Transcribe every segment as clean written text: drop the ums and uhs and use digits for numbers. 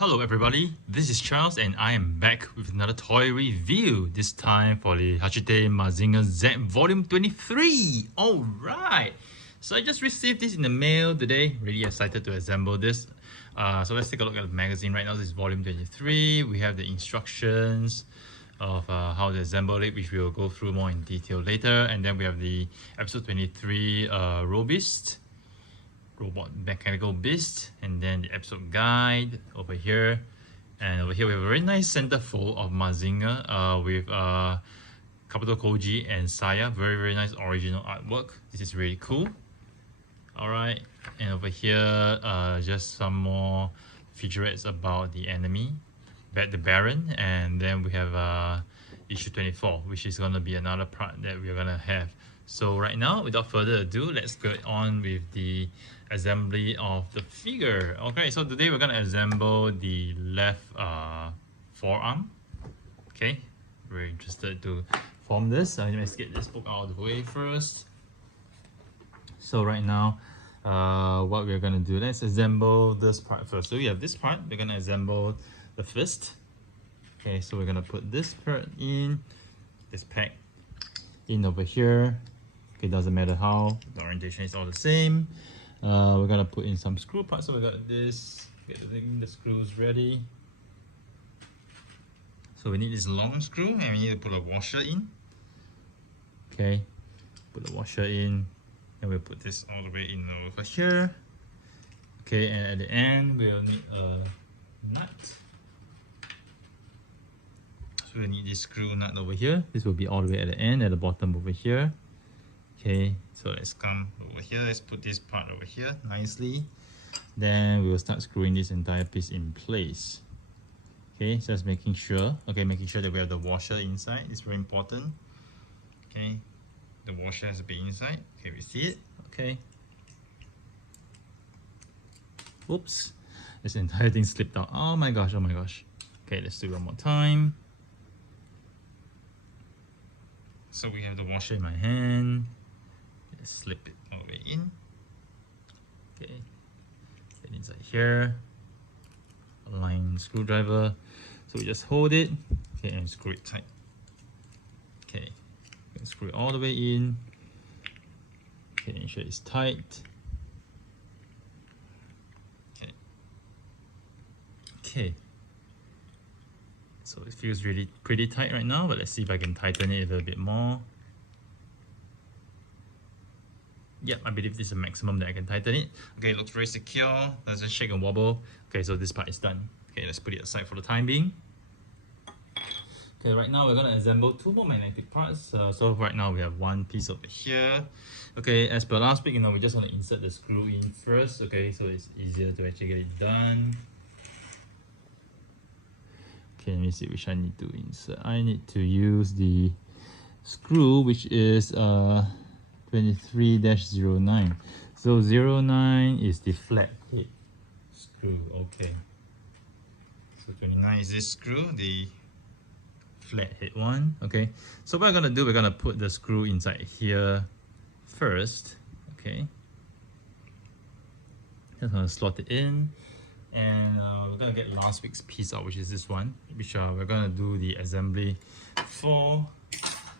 Hello everybody, this is Charles and I am back with another toy review, this time for the Hachette Mazinger Z Volume 23. Alright, so I just received this in the mail today, really excited to assemble this. So let's take a look at the magazine. Right now this is Volume 23, we have the instructions of how to assemble it, which we will go through more in detail later. And then we have the episode 23 robot mechanical beast, and then the episode guide over here. And over here we have a very nice centerfold of Mazinger with Kabuto Koji and Saya. Very nice original artwork. This is really cool. Alright, and over here just some more featurettes about the enemy, the Baron. And then we have issue 24, which is going to be another part that we're going to have. So right now, without further ado, let's go on with the assembly of the figure. Okay, so today we're going to assemble the left forearm. Okay, very interested to form this. Let's get this book out of the way first. So right now, what we're going to do, let's assemble this part first. So we have this part, we're going to assemble the fist. Okay, so we're going to put this part in, this pack in over here. Okay, doesn't matter how, the orientation is all the same. We're gonna put in some screw parts. So we got this, get the screws ready. So we need this long screw and we need to put a washer in. Okay, put the washer in, and we'll put this all the way in over here. Okay, and at the end we'll need a nut. So we need this screw nut over here. This will be all the way at the end, at the bottom over here. Okay, so let's come over here. Let's put this part over here nicely. Then we will start screwing this entire piece in place. Okay, just making sure. Okay, making sure that we have the washer inside. It's very important. Okay, the washer has to be inside. Okay, we see it. Okay. Oops, this entire thing slipped out. Oh my gosh, oh my gosh. Okay, let's do it one more time. So we have the washer in my hand. Let's slip it all the way in. Okay, get inside here. Align screwdriver. So we just hold it. Okay, and screw it tight. Okay, screw it all the way in. Okay, ensure it's tight. Okay. Okay. So it feels really pretty tight right now, but let's see if I can tighten it a little bit more. Yep, I believe this is the maximum that I can tighten it. Okay, it looks very secure, doesn't shake and wobble. Okay, so this part is done. Okay, let's put it aside for the time being. Okay, right now we're gonna assemble two more magnetic parts. So right now we have one piece over here. Okay, as per last week, we're just gonna insert the screw in first. Okay, so it's easier to actually get it done. Okay, let me see which I need to insert. I need to use the screw, which is 23-09. So 09 is the flat head screw. Okay. So 29 is this screw, the flat head one. Okay. So what we're gonna do, we're gonna put the screw inside here first. Okay. Just gonna slot it in. And we're gonna get last week's piece out, which is this one, which we're gonna do the assembly for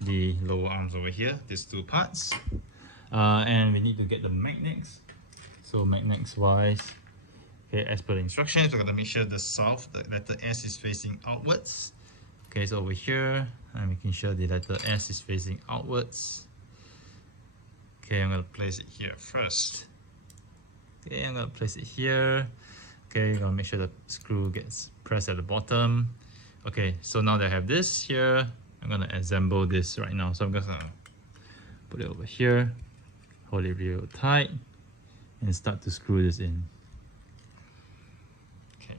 the lower arms over here, these two parts. And we need to get the magnets. So magnets wise, okay, as per the instructions, we're gonna make sure the letter S is facing outwards. Okay, so over here, I'm making sure the letter S is facing outwards. Okay, I'm gonna place it here first. Okay, I'm gonna place it here. Okay, I'm gonna make sure the screw gets pressed at the bottom. Okay, so now that I have this here, I'm gonna assemble this right now. So I'm gonna put it over here, hold it real tight, and start to screw this in. Okay.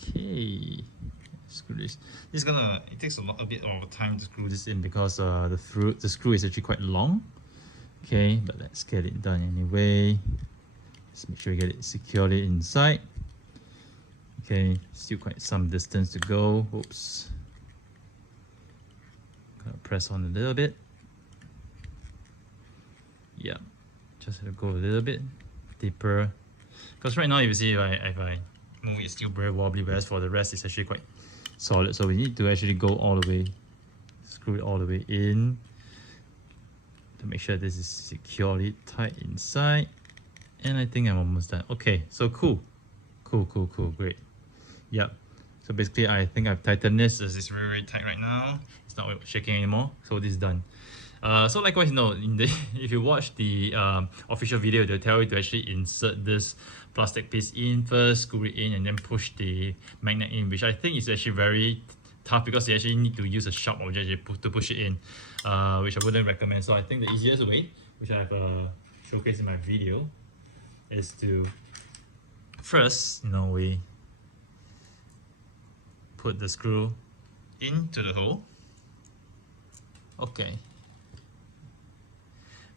Okay. Screw this. It takes a bit of time to screw this in because the screw is actually quite long. Okay, but let's get it done anyway. Just make sure we get it securely inside. Okay, still quite some distance to go. Oops. Gonna press on a little bit. Yeah, just let it go a little bit. deeper. Because right now, if you see, if I move, it's still very wobbly, whereas for the rest, it's actually quite solid. So we need to actually go all the way, screw it all the way in to make sure this is securely tight inside. And I think I'm almost done. Okay, so cool, great. Yep. So basically, I think I've tightened this. This is very tight right now. It's not shaking anymore. So this is done. So likewise, if you watch the official video, they'll tell you to actually insert this plastic piece in first, screw it in, and then push the magnet in, which I think is actually very tough because you actually need to use a sharp object to push it in, which I wouldn't recommend. So I think the easiest way, which I've showcased in my video, is to first, we put the screw into the hole. Okay.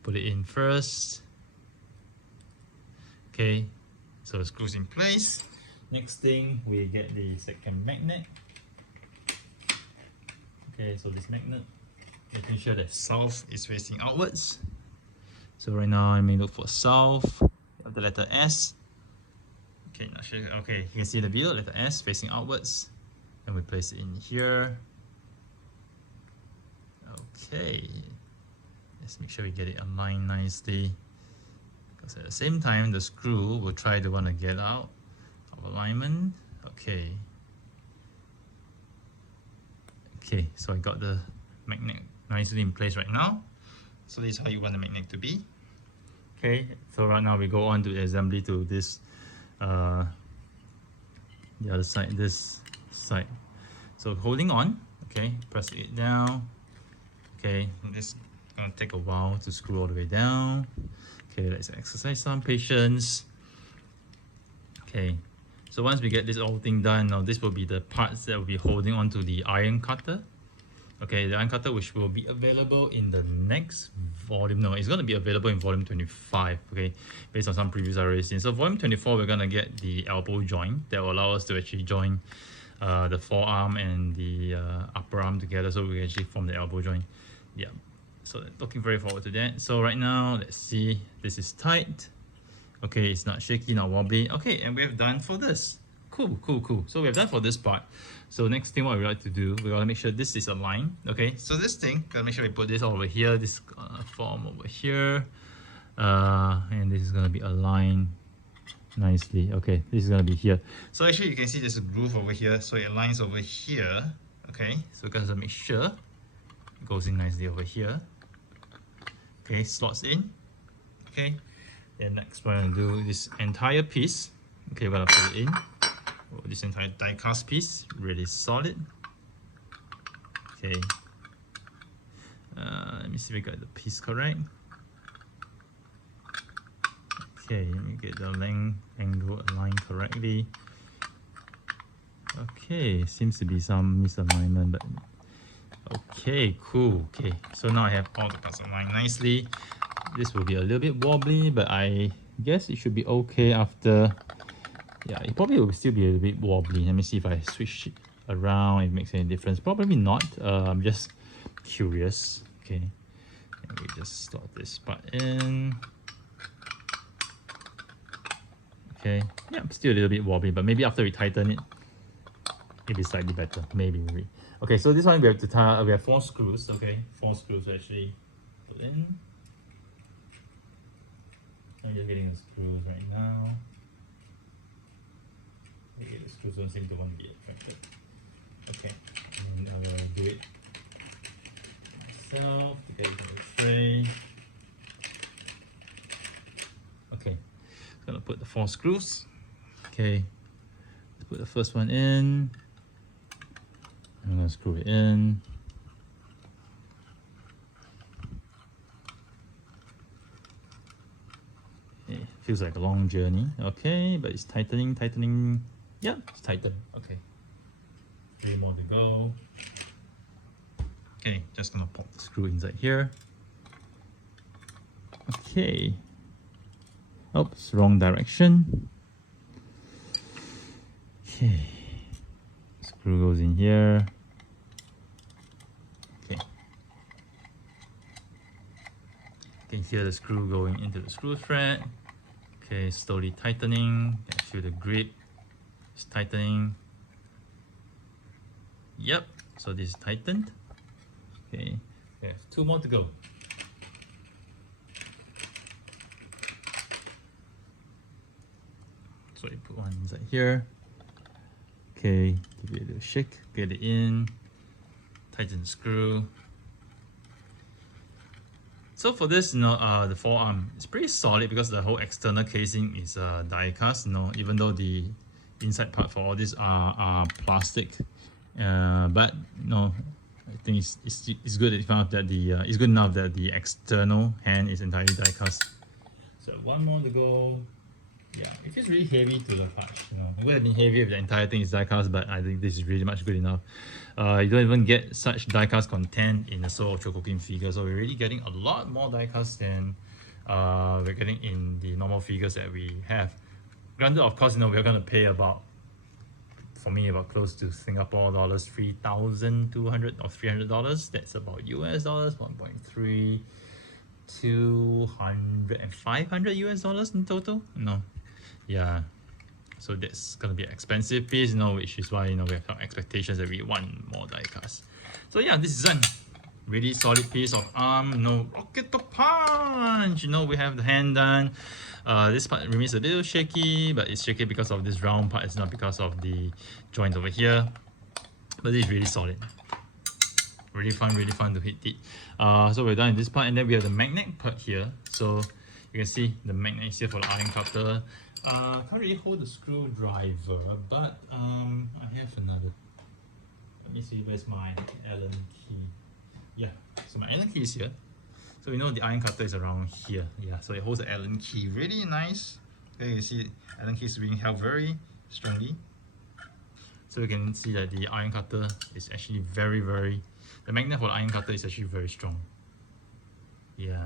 Put it in first. Okay, so the screws in place. Next thing, we get the second magnet. Okay, so this magnet, making sure that south is facing outwards. So right now, I may look for south of the letter S. Okay, not sure. Okay, you can see the below letter S facing outwards. And we place it in here. Okay. Let's make sure we get it aligned nicely, because at the same time the screw will try to want to get out of alignment. Okay, so I got the magnet nicely in place right now. So this is how you want the magnet to be. Okay, so right now we go on to the assembly to this the other side, this side. So holding on, okay, press it down. Okay, this gonna take a while to screw all the way down. Okay, let's exercise some patience. Okay, so once we get this whole thing done, now this will be the parts that will be holding onto the iron cutter. Okay, the iron cutter, which will be available in the next volume. No, it's going to be available in volume 25. Okay, based on some previews I've already seen. So volume 24, we're going to get the elbow joint that will allow us to actually join the forearm and the upper arm together, so we can actually form the elbow joint. Yeah. So looking very forward to that. So right now, let's see, this is tight. Okay, it's not shaky, not wobbly. Okay, and we have done for this. Cool. So we have done for this part. So next thing what we like to do, we want to make sure this is aligned. Okay, so this thing, gotta make sure we put this over here, this form over here. And this is gonna be aligned nicely. Okay, this is gonna be here. So actually you can see there's a groove over here, so it aligns over here. Okay, so we gotta make sure it goes in nicely over here. Okay, slots in. Okay, then next we're gonna do this entire piece. Okay, we're gonna put it in. Oh, this entire die cast piece, really solid. Okay, let me see if we got the piece correct. Okay, let me get the length angle aligned correctly. Okay, seems to be some misalignment, but okay, cool. Okay, so now I have all the parts aligned nicely. This will be a little bit wobbly, but I guess it should be okay after. Yeah, it probably will still be a little bit wobbly. Let me see if I switch it around, it makes any difference. Probably not. I'm just curious. Okay, and we just slot this part in. Okay, yeah, still a little bit wobbly, but maybe after we tighten it, it'll be slightly better. Maybe. Okay, so this one we have to tie. We have 4 screws. Okay, 4 screws actually put in. I'm just getting the screws right now. Okay, the screws don't seem to want to be attracted. Okay, and I'm gonna do it myself to get it on the tray. Okay, I'm gonna put the 4 screws. Okay, let's put the first one in. I'm gonna screw it in. Okay, feels like a long journey. Okay, but it's tightening. Yeah, it's tightened. Okay, 3 more to go. Okay, just gonna pop the screw inside here. Okay. Oops, wrong direction. Okay. Screw goes in here. Okay. You can hear the screw going into the screw thread. Okay, slowly tightening. I feel the grip. It's tightening. Yep, so this is tightened. Okay, we have 2 more to go. So you put one inside here. Okay, give it a little shake, get it in, tighten the screw. So for this, the forearm, it's pretty solid because the whole external casing is die cast. Even though the inside part for all these are plastic, but I think it's good enough that the external hand is entirely die cast. So 1 more to go. Yeah, it feels really heavy to the touch. It would have been heavier if the entire thing is die cast, but I think this is really much good enough. You don't even get such die cast content in the Seoul Ultra Cooking figure, so we're really getting a lot more die cast than we're getting in the normal figures that we have. Granted, of course, we're going to pay about, for me, about close to Singapore dollars 3,200 or $300. That's about US dollars 1.3, 200 and 500 US dollars in total. Yeah, so that's gonna be an expensive piece, which is why we have some expectations that we want more die cast. So yeah, this is a really solid piece of arm. Rocket to punch. We have the hand done. This part remains a little shaky, but it's shaky because of this round part. It's not because of the joint over here. But this is really solid. Really fun to hit it. So we're done in this part, and then we have the magnet part here. So you can see the magnet is here for the iron cutter. Can't really hold the screwdriver, but I have another. Let me see, where's my Allen key? Yeah, so my Allen key is here. So the iron cutter is around here. Yeah, so it holds the Allen key really nice. Okay, you see Allen key is being held very strongly. So you can see that the iron cutter is actually the magnet for the iron cutter is actually very strong. Yeah,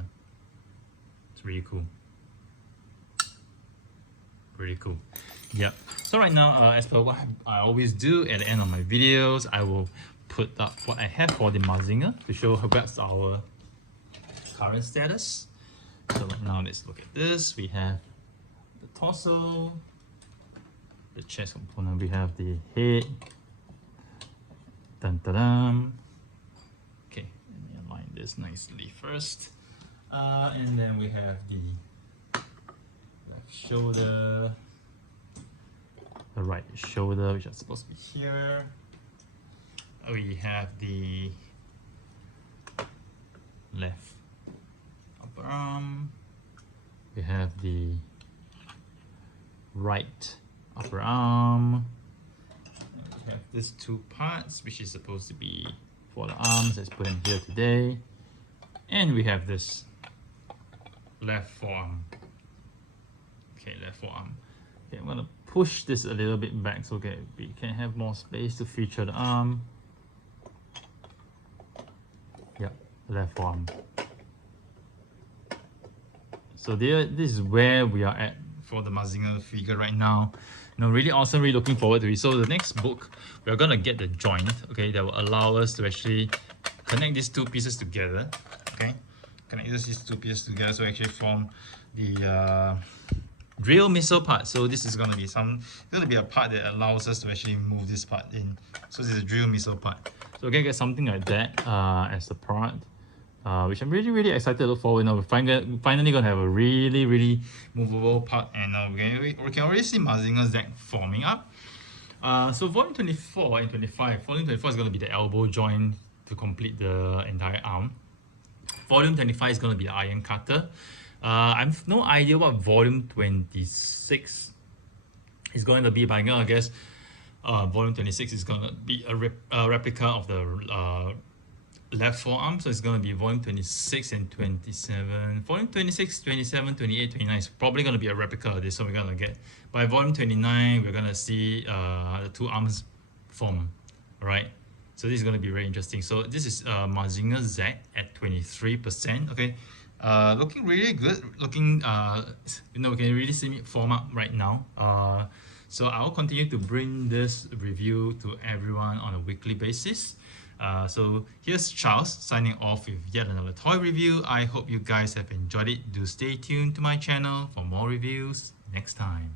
it's really cool. Pretty cool. Yep. So right now, as per what I always do at the end of my videos, I will put up what I have for the Mazinger to show what's our current status. So right now, let's look at this. We have the torso, the chest component. We have the head. Dun dun dun. Okay, let me align this nicely first, and then we have the shoulder, the right shoulder, which is supposed to be here. We have the left upper arm. We have the right upper arm. And we have these 2 parts, which is supposed to be for the arms. Let's put in here today. And we have this left forearm. Okay, left forearm. Okay, I'm gonna push this a little bit back so we can have more space to feature the arm. Yep, left forearm. So this is where we are at for the Mazinger figure right now. Really awesome, really looking forward to it. So the next book, we're gonna get the joint, okay, that will allow us to actually connect these 2 pieces together. Okay, connect these 2 pieces together so actually form the drill missile part. So this is going to be a part that allows us to actually move this part in. So this is a drill missile part. So we're going to get something like that as the product, which I'm really excited to look forward. We're finally going to have a really movable part, and we can already see Mazinger Z forming up. So volume 24 and 25. Volume 24 is going to be the elbow joint to complete the entire arm. Volume 25 is going to be the iron cutter. I have no idea what volume 26 is going to be, but I'm gonna guess volume 26 is gonna be a replica of the left forearm. So it's gonna be volume 26 and 27. Volume 26, 27, 28, 29 is probably gonna be a replica of this. So we're gonna get by volume 29, we're gonna see the 2 arms form, right? So this is gonna be very interesting. So this is Mazinger Z at 23%. Okay. Looking really good. We can really see it form up right now. So I'll continue to bring this review to everyone on a weekly basis. So here's Charles signing off with yet another toy review. I hope you guys have enjoyed it. Do stay tuned to my channel for more reviews next time.